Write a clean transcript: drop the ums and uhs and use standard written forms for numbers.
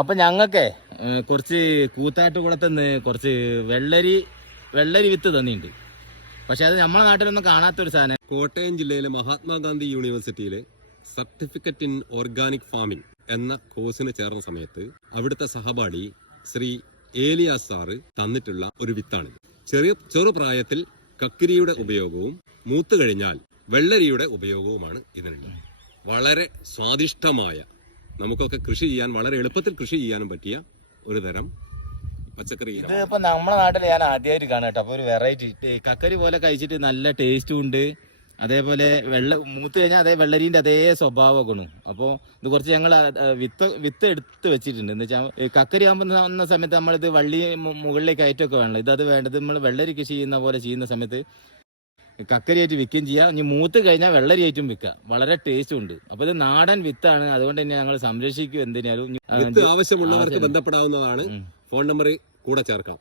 അപ്പൊ ഞങ്ങൾക്കേ കുറച്ച് കൂത്താട്ടുകുളത്തുനിന്ന് കുറച്ച് വെള്ളരി വിത്ത് തന്നിട്ടുണ്ട്. പക്ഷെ അത് നമ്മളെ നാട്ടിലൊന്നും കാണാത്തൊരു സാധനം. കോട്ടയം ജില്ലയിലെ മഹാത്മാഗാന്ധി യൂണിവേഴ്സിറ്റിയിലെ സർട്ടിഫിക്കറ്റ് ഇൻ ഓർഗാനിക് ഫാമിംഗ് എന്ന കോഴ്സിന് ചേർന്ന സമയത്ത് അവിടുത്തെ സഹപാഠി ശ്രീ ഏലിയാസ് സാറ് തന്നിട്ടുള്ള ഒരു വിത്താണ്. ചെറുപ്രായത്തിൽ കക്കിരിയുടെ ഉപയോഗവും മൂത്തു കഴിഞ്ഞാൽ വെള്ളരിയുടെ ഉപയോഗവുമാണ് ഇതിനുള്ളത്. വളരെ സ്വാദിഷ്ടമായ, നമുക്കൊക്കെ കൃഷി ചെയ്യാൻ വളരെ എളുപ്പത്തിൽ കൃഷി ചെയ്യാനും പറ്റിയ ഒരു തരം പച്ചക്കറി. ഇതിപ്പോ നമ്മുടെ നാട്ടിൽ ഞാൻ ആദ്യമായിട്ട് കാണാം കേട്ടോ. അപ്പൊ ഒരു വെറൈറ്റി കക്കരി പോലെ കഴിച്ചിട്ട് നല്ല ടേസ്റ്റും ഉണ്ട്. അതേപോലെ മൂത്ത് കഴിഞ്ഞാൽ അതേ വെള്ളരിന്റെ അതേ സ്വഭാവ ഗുണം. അപ്പോൾ ഇത് കുറച്ച് ഞങ്ങൾ വിത്ത് എടുത്ത് വെച്ചിട്ടുണ്ട്. എന്ന് വെച്ചാൽ കക്കരി ആകുന്ന സമയത്ത് നമ്മളിത് വള്ളി മുകളിലേക്ക് കയറ്റൊക്കെ വേണല്ലോ. ഇത് വേണ്ടത് നമ്മൾ വെള്ളരി കൃഷി ചെയ്യുന്ന പോലെ ചെയ്യുന്ന സമയത്ത് കക്കരിയായിട്ട് വിൽക്കുകയും ചെയ്യാം. ഇനി മൂത്ത് കഴിഞ്ഞാൽ വെള്ളരിയായിട്ടും വിൽക്കാം. വളരെ ടേസ്റ്റും ഉണ്ട്. അപ്പൊ ഇത് നാടൻ വിത്താണ്. അതുകൊണ്ട് തന്നെ ഞങ്ങൾ സംരക്ഷിക്കും. എന്തിനാലും ആവശ്യമുള്ളവർക്ക് ബന്ധപ്പെടാവുന്നതാണ്. ഫോൺ നമ്പർ കൂടെ ചേർക്കാം.